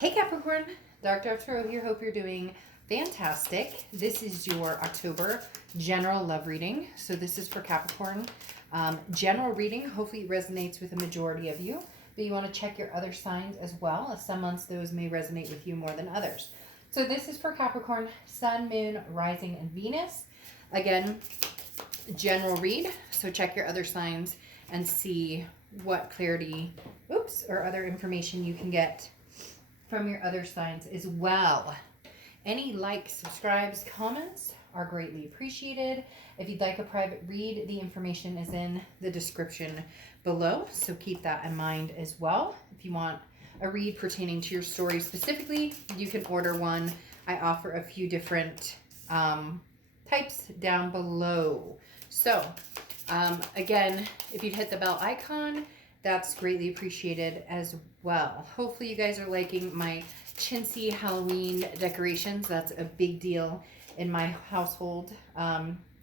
Hey Capricorn, Dark Dove Tarot here. Hope you're doing fantastic. This is your October general love reading. So this is for Capricorn. General reading, hopefully it resonates with the majority of you. But you want to check your other signs as well, as some months those may resonate with you more than others. So this is for Capricorn, Sun, Moon, Rising, and Venus. Again, general read. So check your other signs and see what clarity, or other information you can get from your other signs as well. Any likes, subscribes, comments are greatly appreciated. If you'd like a private read, the information is in the description below, so keep that in mind as well. If you want a read pertaining to your story specifically, you can order one. I offer a few different types down below. So again, if you'd hit the bell icon, that's greatly appreciated as well. Hopefully you guys are liking my chintzy Halloween decorations. That's a big deal in my household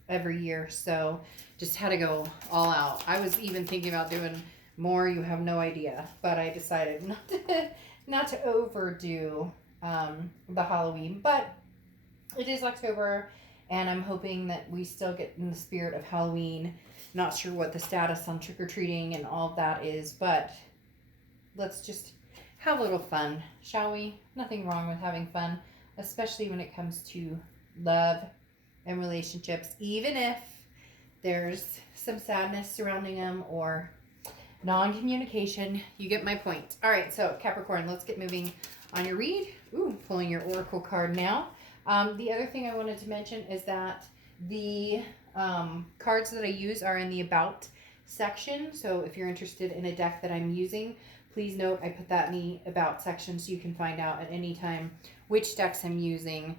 every year. So just had to go all out. I was even thinking about doing more. You have no idea. But I decided not to overdo the Halloween. But it is October, and I'm hoping that we still get in the spirit of Halloween. Not sure what the status on trick-or-treating and all of that is, but let's just have a little fun, shall we? Nothing wrong with having fun, especially when it comes to love and relationships, even if there's some sadness surrounding them or non-communication. You get my point. All right, so Capricorn, let's get moving on your read. Ooh, pulling your Oracle card now. The other thing I wanted to mention is that the cards that I use are in the About section. So if you're interested in a deck that I'm using, please note I put that in the About section so you can find out at any time which decks I'm using,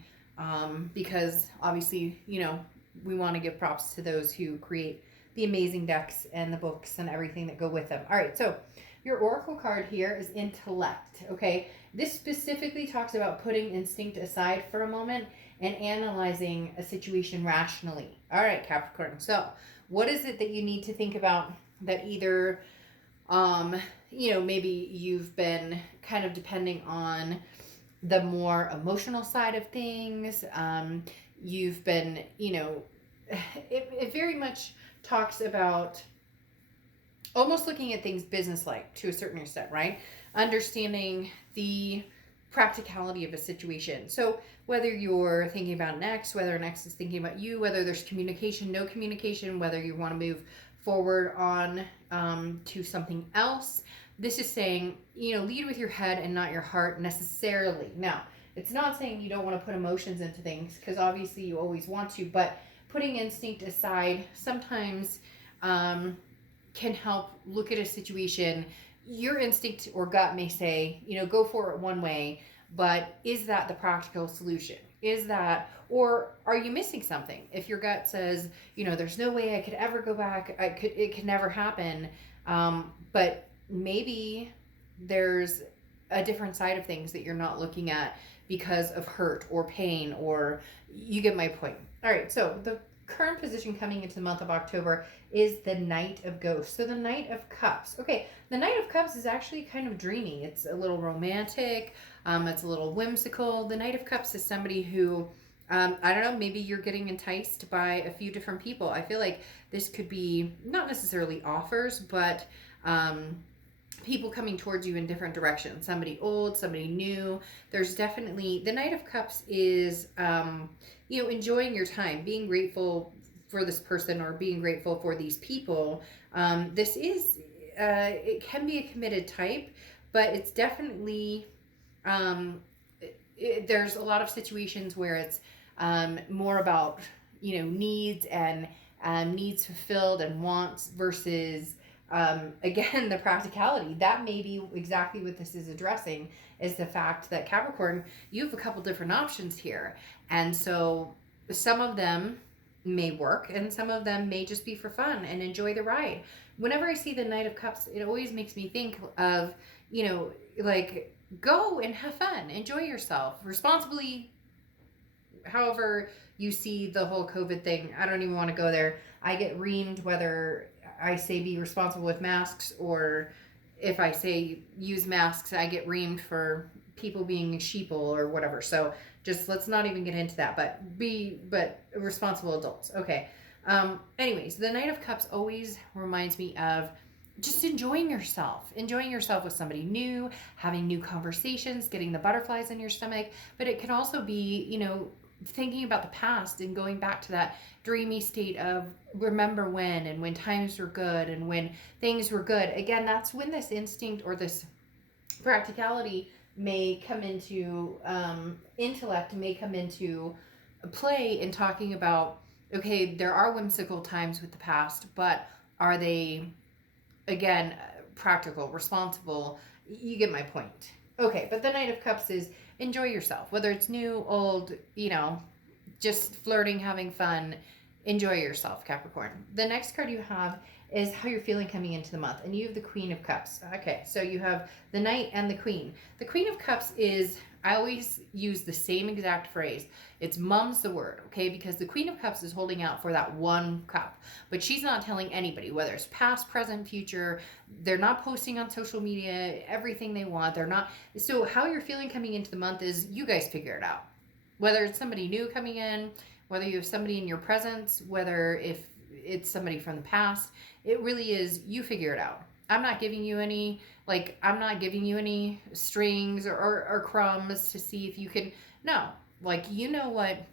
because obviously, you know, we want to give props to those who create the amazing decks and the books and everything that go with them. All right, so your Oracle card here is Intellect, okay? This specifically talks about putting instinct aside for a moment and analyzing a situation rationally. All right, Capricorn. So what is it that you need to think about that either, you know, maybe you've been kind of depending on the more emotional side of things. You've been, you know, it very much talks about almost looking at things business-like to a certain extent, right? Understanding the practicality of a situation. So whether you're thinking about an ex, whether an ex is thinking about you, whether there's communication, no communication, whether you want to move forward on to something else, this is saying, you know, lead with your head and not your heart necessarily. Now, it's not saying you don't want to put emotions into things, because obviously you always want to, but putting instinct aside sometimes can help look at a situation. Your instinct or gut may say, you know, go for it one way, but is that the practical solution? Is that, or are you missing something? If your gut says, you know, there's no way I could ever go back, it could never happen, but maybe there's a different side of things that you're not looking at because of hurt or pain, or you get my point. All right, so the current position coming into the month of October is the Knight of Ghosts. So the Knight of Cups. Okay, the Knight of Cups is actually kind of dreamy. It's a little romantic. It's a little whimsical. The Knight of Cups is somebody who, I don't know, maybe you're getting enticed by a few different people. I feel like this could be not necessarily offers, but people coming towards you in different directions. Somebody old, somebody new. There's definitely, the Knight of Cups is, you know, enjoying your time, being grateful for this person or being grateful for these people. This is, it can be a committed type, but it's definitely, there's a lot of situations where it's more about, you know, needs and needs fulfilled and wants versus, again, the practicality. That may be exactly what this is addressing, is the fact that Capricorn, you have a couple different options here. And so some of them may work and some of them may just be for fun and enjoy the ride. Whenever I see the Knight of Cups, it always makes me think of, you know, like, go and have fun, enjoy yourself responsibly. However you see the whole COVID thing, I don't even want to go there. I get reamed whether I say be responsible with masks, or if I say use masks, I get reamed for people being sheeple or whatever. So just let's not even get into that, but responsible adults. Okay. Anyways, the Knight of Cups always reminds me of just enjoying yourself with somebody new, having new conversations, getting the butterflies in your stomach. But it can also be, thinking about the past and going back to that dreamy state of remember when, and when times were good and when things were good. Again, that's when this instinct or this practicality may come into intellect, may come into play in talking about, okay, there are whimsical times with the past, but are they, again, practical, responsible? You get my point. Okay, but the Knight of Cups is enjoy yourself, whether it's new, old, just flirting, having fun. Enjoy yourself, Capricorn. The next card you have is how you're feeling coming into the month, and you have the Queen of Cups. Okay, so you have the Knight and the Queen. The Queen of Cups is, I always use the same exact phrase. It's mum's the word, okay? Because the Queen of Cups is holding out for that one cup, but she's not telling anybody, whether it's past, present, future. They're not posting on social media everything they want. They're not. So how you're feeling coming into the month is you guys figure it out. Whether it's somebody new coming in, whether you have somebody in your presence, whether if it's somebody from the past, it really is, you figure it out. I'm not giving you any, I'm not giving you any strings or crumbs to see if you can, no, you know what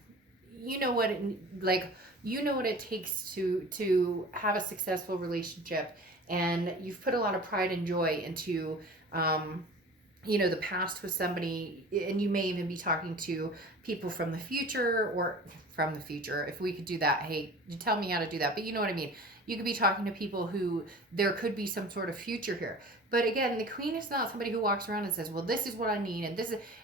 it takes to have a successful relationship, and you've put a lot of pride and joy into, the past with somebody, and you may even be talking to people from the future, or from the future. If we could do that, hey, you tell me how to do that, but you know what I mean. You could be talking to people who there could be some sort of future here. But again, the Queen is not somebody who walks around and says, well, this is what I need. And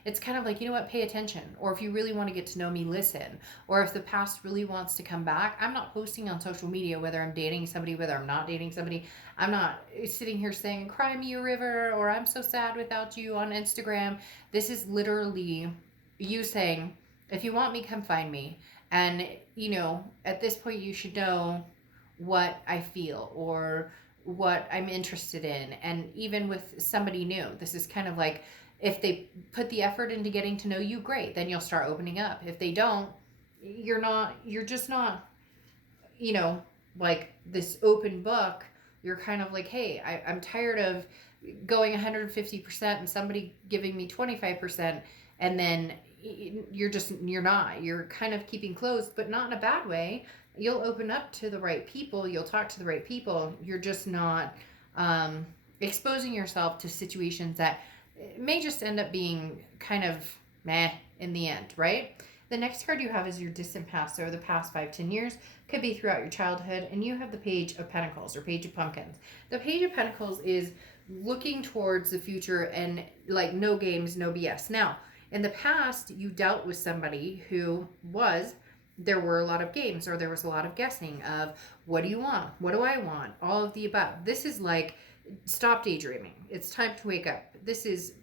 it's kind of like, you know what, pay attention. Or if you really want to get to know me, listen. Or if the past really wants to come back, I'm not posting on social media, whether I'm dating somebody, whether I'm not dating somebody. I'm not sitting here saying, cry me a river, or I'm so sad without you on Instagram. This is literally you saying, if you want me, come find me. And, at this point, you should know what I feel or what I'm interested in. And even with somebody new, this is kind of like, if they put the effort into getting to know you, great, then you'll start opening up. If they don't, you're just not, like this open book. You're kind of like, hey, I'm tired of going 150% and somebody giving me 25%, and then you're kind of keeping closed, but not in a bad way. You'll open up to the right people. You'll talk to the right people. You're just not exposing yourself to situations that may just end up being kind of meh in the end, right? The next card you have is your distant past, so the past 5-10 years. Could be throughout your childhood. And you have the Page of Pentacles, or Page of Pumpkins. The Page of Pentacles is looking towards the future and no games, no BS. Now, in the past, you dealt with somebody who there were a lot of games, or there was a lot of guessing of, what do you want? What do I want? All of the above. This is stop daydreaming. It's time to wake up. This is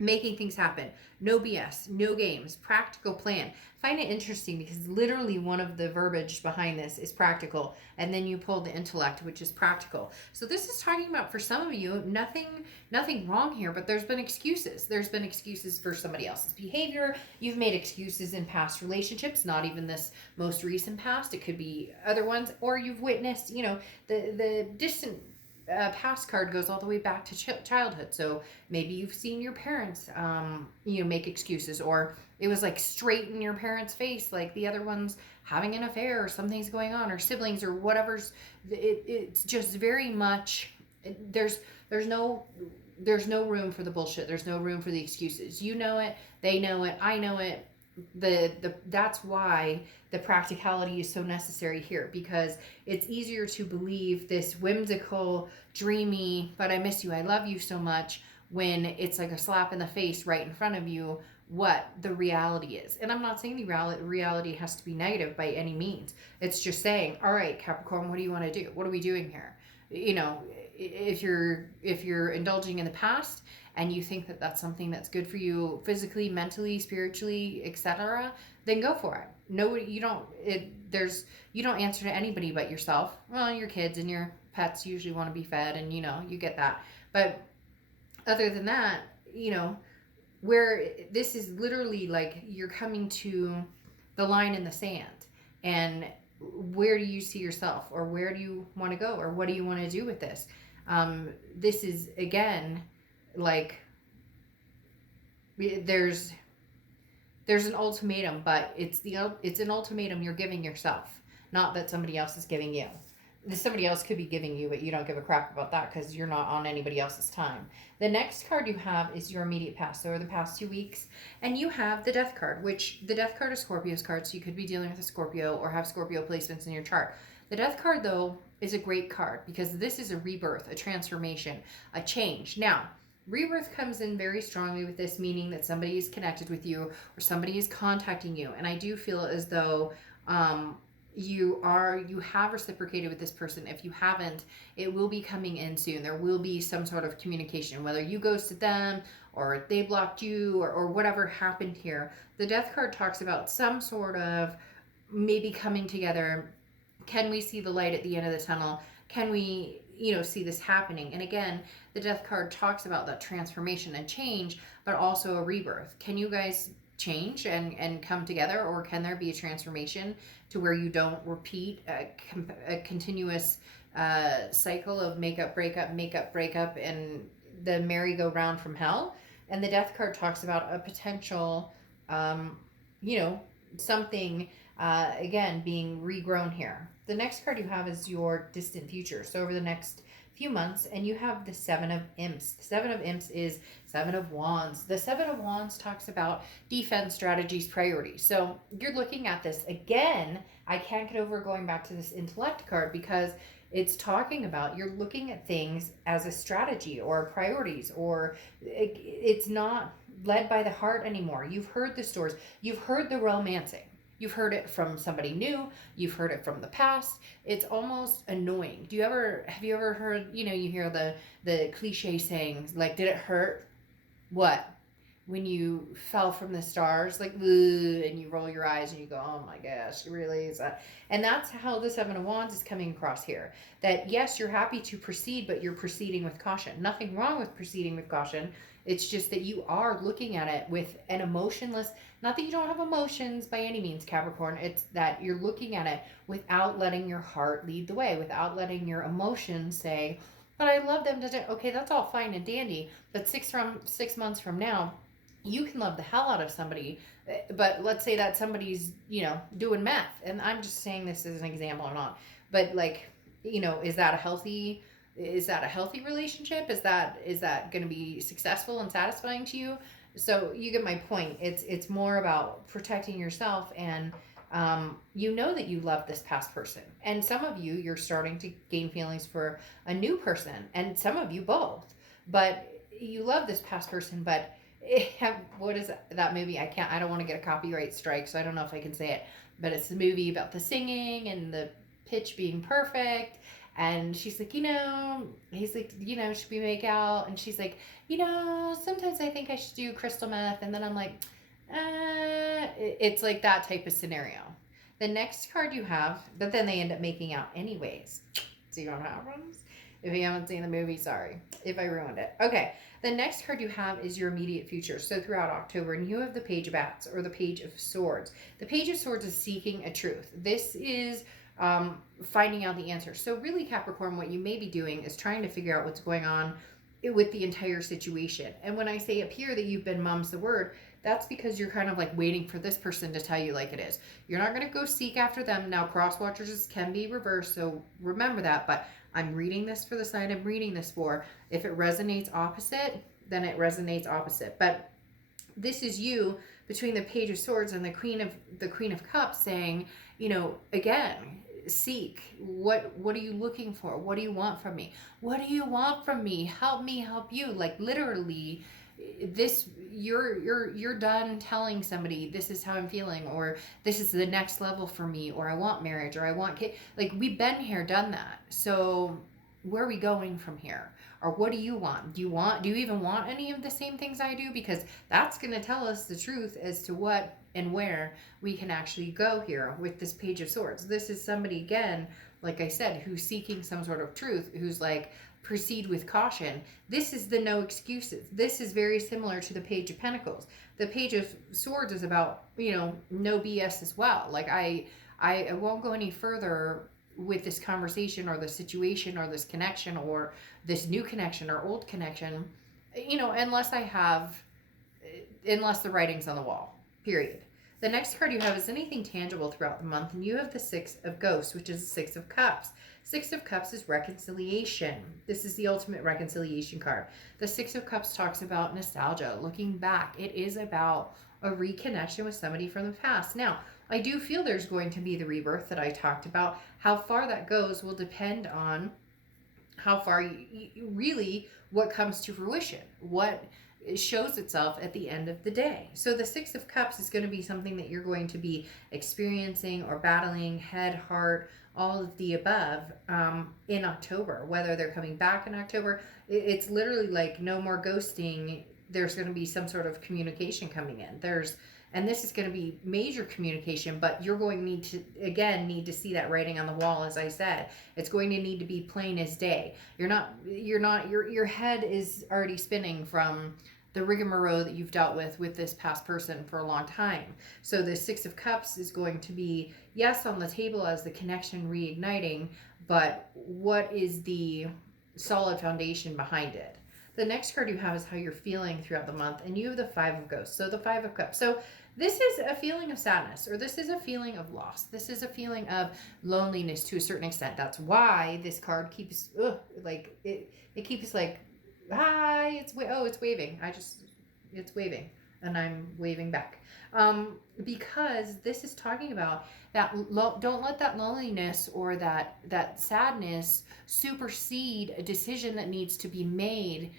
making things happen. No BS, no games, practical plan. Find it interesting because literally one of the verbiage behind this is practical, and then you pull the intellect, which is practical. So this is talking about, for some of you, nothing wrong here, but there's been excuses. There's been excuses for somebody else's behavior. You've made excuses in past relationships, not even this most recent past. It could be other ones, or you've witnessed, the distant past card goes all the way back to childhood. So maybe you've seen your parents, make excuses, or it was straight in your parents' face, like the other one's having an affair, or something's going on, or siblings, or whatever's. It's just very much. There's no room for the bullshit. There's no room for the excuses. You know it. They know it. I know it. That's why the practicality is so necessary here, because it's easier to believe this whimsical, dreamy, but I miss you, I love you so much, when it's like a slap in the face right in front of you, what the reality is. And I'm not saying the reality has to be negative by any means. It's just saying, all right, Capricorn, what do you want to do? What are we doing here? If you're indulging in the past and you think that that's something that's good for you physically, mentally, spiritually, etc., then go for it. No, you don't. You don't answer to anybody but yourself. Well, your kids and your pets usually want to be fed, and you get that. But other than that, where this is literally like you're coming to the line in the sand, and where do you see yourself, or where do you want to go, or what do you want to do with this? This is again like there's an ultimatum, but it's an ultimatum you're giving yourself, not that somebody else is giving you. Somebody else could be giving you, but you don't give a crap about that because you're not on anybody else's time. The next card you have is your immediate past, so the past 2 weeks, and you have the Death card, which the Death card is Scorpio's card, so you could be dealing with a Scorpio or have Scorpio placements in your chart. The Death card, though, is a great card because this is a rebirth, a transformation, a change. Now, rebirth comes in very strongly with this, meaning that somebody is connected with you or somebody is contacting you, and I do feel as though you have reciprocated with this person. If you haven't, it will be coming in soon. There will be some sort of communication, whether you ghosted them or they blocked you or whatever happened here. The Death card talks about some sort of maybe coming together. Can we see the light at the end of the tunnel? Can we, see this happening? And again, the Death card talks about that transformation and change, but also a rebirth. Can you guys change and come together, or can there be a transformation to where you don't repeat a continuous cycle of makeup, breakup, and the merry-go-round from hell? And the Death card talks about a potential, something, again, being regrown here. The next card you have is your distant future. So over the next few months, and you have the Seven of Imps. The Seven of Imps is Seven of Wands. The Seven of Wands talks about defense strategies, priorities. So you're looking at this again. I can't get over going back to this intellect card because it's talking about you're looking at things as a strategy or priorities, or it's not led by the heart anymore. You've heard the stories. You've heard the romancing. You've heard it from somebody new. You've heard it from the past. It's almost annoying. Have you ever heard, you hear the cliche sayings, like, did it hurt? What? When you fell from the stars, like, and you roll your eyes and you go, oh my gosh, really? Is that? And that's how the Seven of Wands is coming across here. That yes, you're happy to proceed, but you're proceeding with caution. Nothing wrong with proceeding with caution. It's just that you are looking at it with an emotionless, not that you don't have emotions by any means, Capricorn. It's that you're looking at it without letting your heart lead the way, without letting your emotions say, but I love them. Okay, that's all fine and dandy. But 6 months from now, you can love the hell out of somebody, but let's say that somebody's, doing meth. And I'm just saying this as an example, I'm not. But is that a healthy relationship? Is that going to be successful and satisfying to you? So you get my point. It's more about protecting yourself, and that you love this past person. And some of you're starting to gain feelings for a new person, and some of you both. But you love this past person, but what is that movie? I don't want to get a copyright strike, so I don't know if I can say it, but it's the movie about the singing and the pitch being perfect. And she's like, he's like, should we make out? And she's like, sometimes I think I should do crystal meth. And then I'm like, it's like that type of scenario. The next card you have, but then they end up making out anyways. See what happens? If you haven't seen the movie, sorry if I ruined it. Okay, the next card you have is your immediate future. So throughout October, and you have the Page of Bats or the Page of Swords. The Page of Swords is seeking a truth. This is finding out the answer. So really, Capricorn, what you may be doing is trying to figure out what's going on with the entire situation. And when I say up here that you've been mum's the word, that's because you're kind of like waiting for this person to tell you like it is. You're not going to go seek after them. Now, cross watchers can be reversed, so remember that. But I'm reading this for the sign I'm reading this for. If it resonates opposite, then it resonates opposite. But this is you between the Page of Swords and the Queen of Cups saying, again, seek. What are you looking for? What do you want from me? What do you want from me? Help me help you. Like literally, this you're done telling somebody this is how I'm feeling, or this is the next level for me, or I want marriage, or I want kid. Like we've been here, done that. So where are we going from here? Or what do you want? Do you even want any of the same things I do? Because that's going to tell us the truth as to what and where we can actually go here with this Page of Swords. This is somebody, again, like I said, who's seeking some sort of truth, who's like, proceed with caution. This is the no excuses. This is very similar to the Page of Pentacles. The Page of Swords is about, no BS as well. Like I won't go any further with this conversation or the situation or this connection or this new connection or old connection, unless unless the writing's on the wall, period. The next card you have is anything tangible throughout the month, and you have the Six of Ghosts, which is the Six of Cups. Six of Cups is reconciliation. This is the ultimate reconciliation card. The Six of Cups talks about nostalgia, looking back. It is about a reconnection with somebody from the past. Now, I do feel there's going to be the rebirth that I talked about. How far that goes will depend on how far really what comes to fruition, what shows itself at the end of the day. So the Six of Cups is going to be something that you're going to be experiencing or battling, head, heart, all of the above, in October. Whether they're coming back in October, it's literally like no more ghosting. There's going to be some sort of communication coming in. And this is going to be major communication, but you're going to need to see that writing on the wall. As I said, it's going to need to be plain as day. Your head is already spinning from the rigmarole that you've dealt with this past person for a long time. So the Six of Cups is going to be, yes, on the table as the connection reigniting, but what is the solid foundation behind it? The next card you have is how you're feeling throughout the month, and you have the Five of Ghosts. So the Five of Cups. So this is a feeling of sadness, or this is a feeling of loss. This is a feeling of loneliness to a certain extent. That's why this card keeps, it keeps like, hi, it's waving. It's waving, and I'm waving back. Because this is talking about that. Don't let that loneliness or that sadness supersede a decision that needs to be made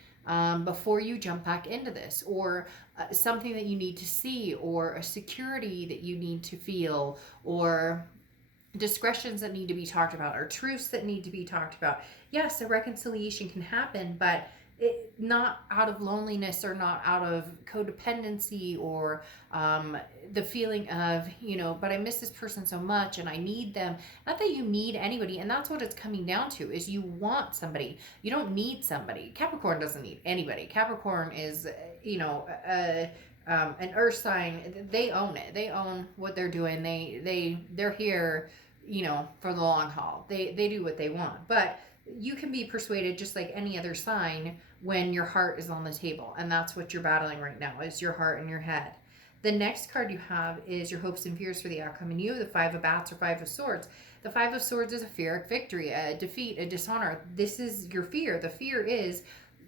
before you jump back into this, or something that you need to see, or a security that you need to feel, or discretions that need to be talked about, or truths that need to be talked about. Yes, a reconciliation can happen, but not out of loneliness or not out of codependency or the feeling of, but I miss this person so much and I need them. Not that you need anybody, and that's what it's coming down to, is you want somebody. You don't need somebody. Capricorn doesn't need anybody. Capricorn is, an earth sign. They own it. They own what they're doing. They're here, for the long haul. They do what they want. But you can be persuaded just like any other sign when your heart is on the table. And that's what you're battling right now, is your heart and your head. The next card you have is your hopes and fears for the outcome. And you have the Five of Bats or Five of Swords. The Five of Swords is a fear, a victory, a defeat, a dishonor. This is your fear. The fear is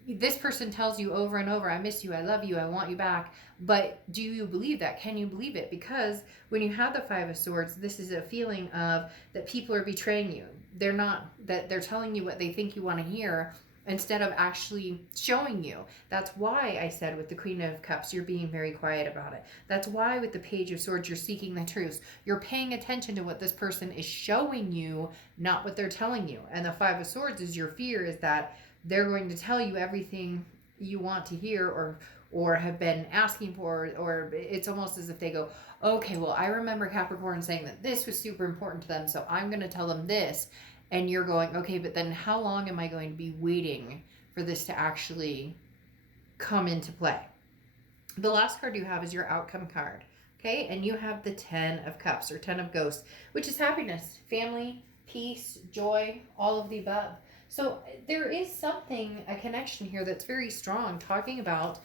this person tells you over and over, I miss you, I love you, I want you back. But do you believe that? Can you believe it? Because when you have the Five of Swords, this is a feeling of that people are betraying you. They're telling you what they think you want to hear instead of actually showing you. That's why I said with the Queen of Cups, you're being very quiet about it. That's why with the Page of Swords, you're seeking the truth. You're paying attention to what this person is showing you, not what they're telling you. And the Five of Swords is your fear, is that they're going to tell you everything you want to hear or have been asking for, or it's almost as if they go, okay, well, I remember Capricorn saying that this was super important to them, so I'm going to tell them this. And you're going, okay, but then how long am I going to be waiting for this to actually come into play? The last card you have is your outcome card, okay? And you have the Ten of Cups or Ten of Ghosts, which is happiness, family, peace, joy, all of the above. So there is a connection here that's very strong, talking about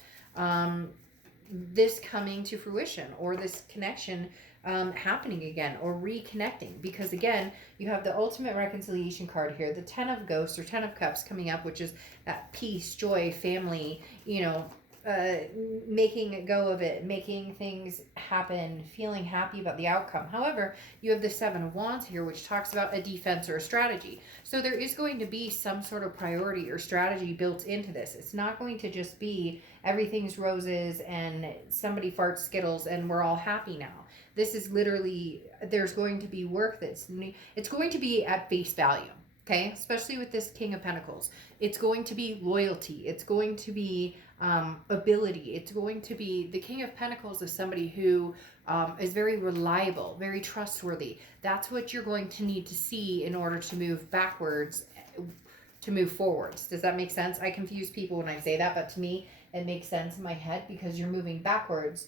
this coming to fruition, or this connection happening again, or reconnecting. Because again, you have the ultimate reconciliation card here, the Ten of Ghosts or Ten of Cups coming up, which is that peace, joy, family, making a go of it, making things happen, feeling happy about the outcome. However, you have the Seven of Wands here, which talks about a defense or a strategy. So there is going to be some sort of priority or strategy built into this. It's not going to just be everything's roses and somebody farts Skittles and we're all happy now. This is literally, there's going to be work it's going to be at face value. Okay, especially with this King of Pentacles. It's going to be loyalty. It's going to be ability. It's going to be, the King of Pentacles is somebody who is very reliable, very trustworthy. That's what you're going to need to see in order to move backwards to move forwards. Does that make sense? I confuse people when I say that, but to me, it makes sense in my head because you're moving backwards.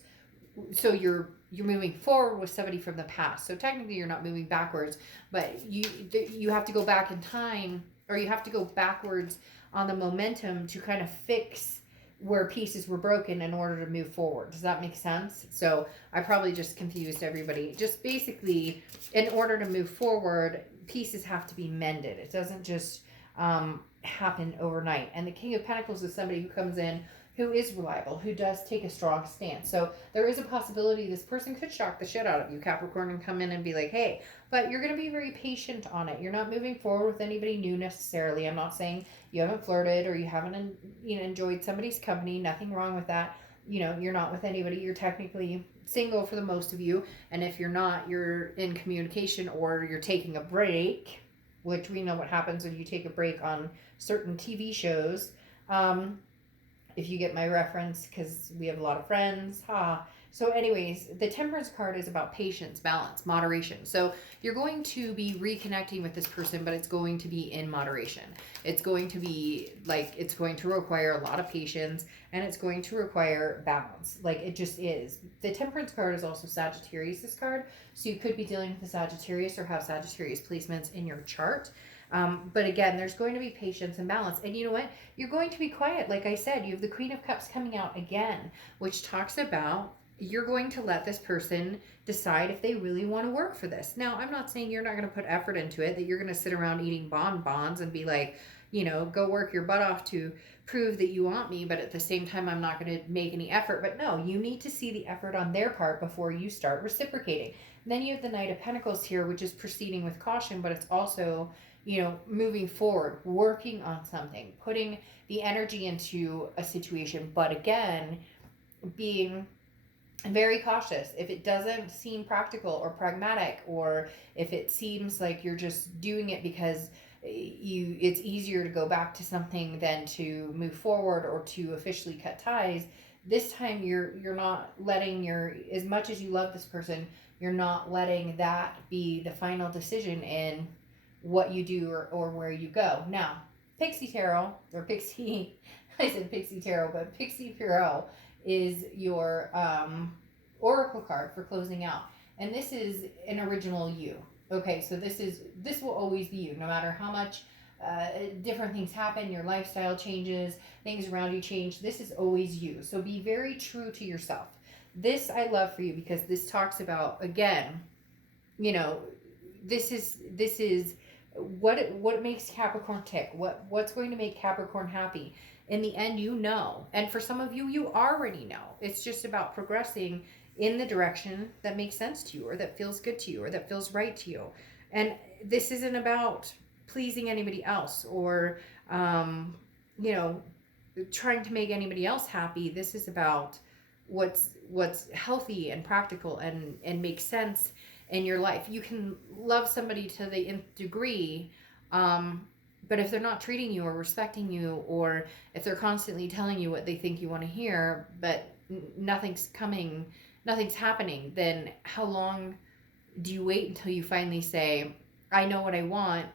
So you're moving forward with somebody from the past. So technically you're not moving backwards, but you have to go back in time, or you have to go backwards on the momentum to kind of fix where pieces were broken in order to move forward. Does that make sense? So I probably just confused everybody. Just basically, in order to move forward, pieces have to be mended. It doesn't just happen overnight. And the King of Pentacles is somebody who comes in who is reliable, who does take a strong stance. So there is a possibility this person could shock the shit out of you, Capricorn, and come in and be like, hey, but you're going to be very patient on it. You're not moving forward with anybody new necessarily. I'm not saying you haven't flirted or you haven't, enjoyed somebody's company. Nothing wrong with that. You're not with anybody. You're technically single for the most of you. And if you're not, you're in communication or you're taking a break, which we know what happens when you take a break on certain TV shows. If you get my reference, because we have a lot of friends. So anyways, the Temperance card is about patience, balance, moderation. So you're going to be reconnecting with this person, but it's going to be in moderation. It's going to be it's going to require a lot of patience, and it's going to require balance. It just is. The Temperance card is also Sagittarius' card. So you could be dealing with a Sagittarius or have Sagittarius placements in your chart. But again, there's going to be patience and balance. And you know what? You're going to be quiet. Like I said, you have the Queen of Cups coming out again, which talks about you're going to let this person decide if they really want to work for this. Now, I'm not saying you're not going to put effort into it, that you're going to sit around eating bonbons and be like, go work your butt off to prove that you want me. But at the same time, I'm not going to make any effort. But no, you need to see the effort on their part before you start reciprocating. And then you have the Knight of Pentacles here, which is proceeding with caution, but it's also moving forward, working on something, putting the energy into a situation, but again, being very cautious. If it doesn't seem practical or pragmatic, or if it seems like you're just doing it because it's easier to go back to something than to move forward or to officially cut ties, this time you're not letting as much as you love this person, you're not letting that be the final decision in what you do or where you go. Now, Pixie Tarot, or Pixie, I said Pixie Tarot, but Pixie Tarot is your oracle card for closing out. And this is an original you. Okay, so this will always be you, no matter how much different things happen, your lifestyle changes, things around you change. This is always you. So be very true to yourself. This I love for you because this talks about, again, this is what makes Capricorn tick, what's going to make Capricorn happy. In the end, and for some of you, you already know. It's just about progressing in the direction that makes sense to you, or that feels good to you, or that feels right to you. And this isn't about pleasing anybody else or trying to make anybody else happy. This is about what's healthy and practical and makes sense in your life. You can love somebody to the nth degree, but if they're not treating you or respecting you, or if they're constantly telling you what they think you want to hear, but nothing's happening, then how long do you wait until you finally say, I know what I want?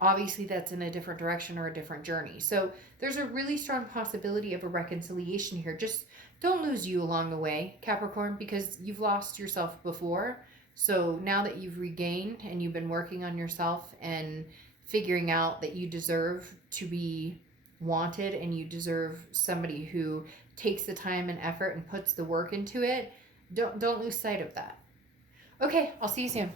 Obviously, that's in a different direction or a different journey. So there's a really strong possibility of a reconciliation here. Just don't lose you along the way, Capricorn, because you've lost yourself before. So now that you've regained and you've been working on yourself and figuring out that you deserve to be wanted and you deserve somebody who takes the time and effort and puts the work into it, don't lose sight of that. Okay, I'll see you soon.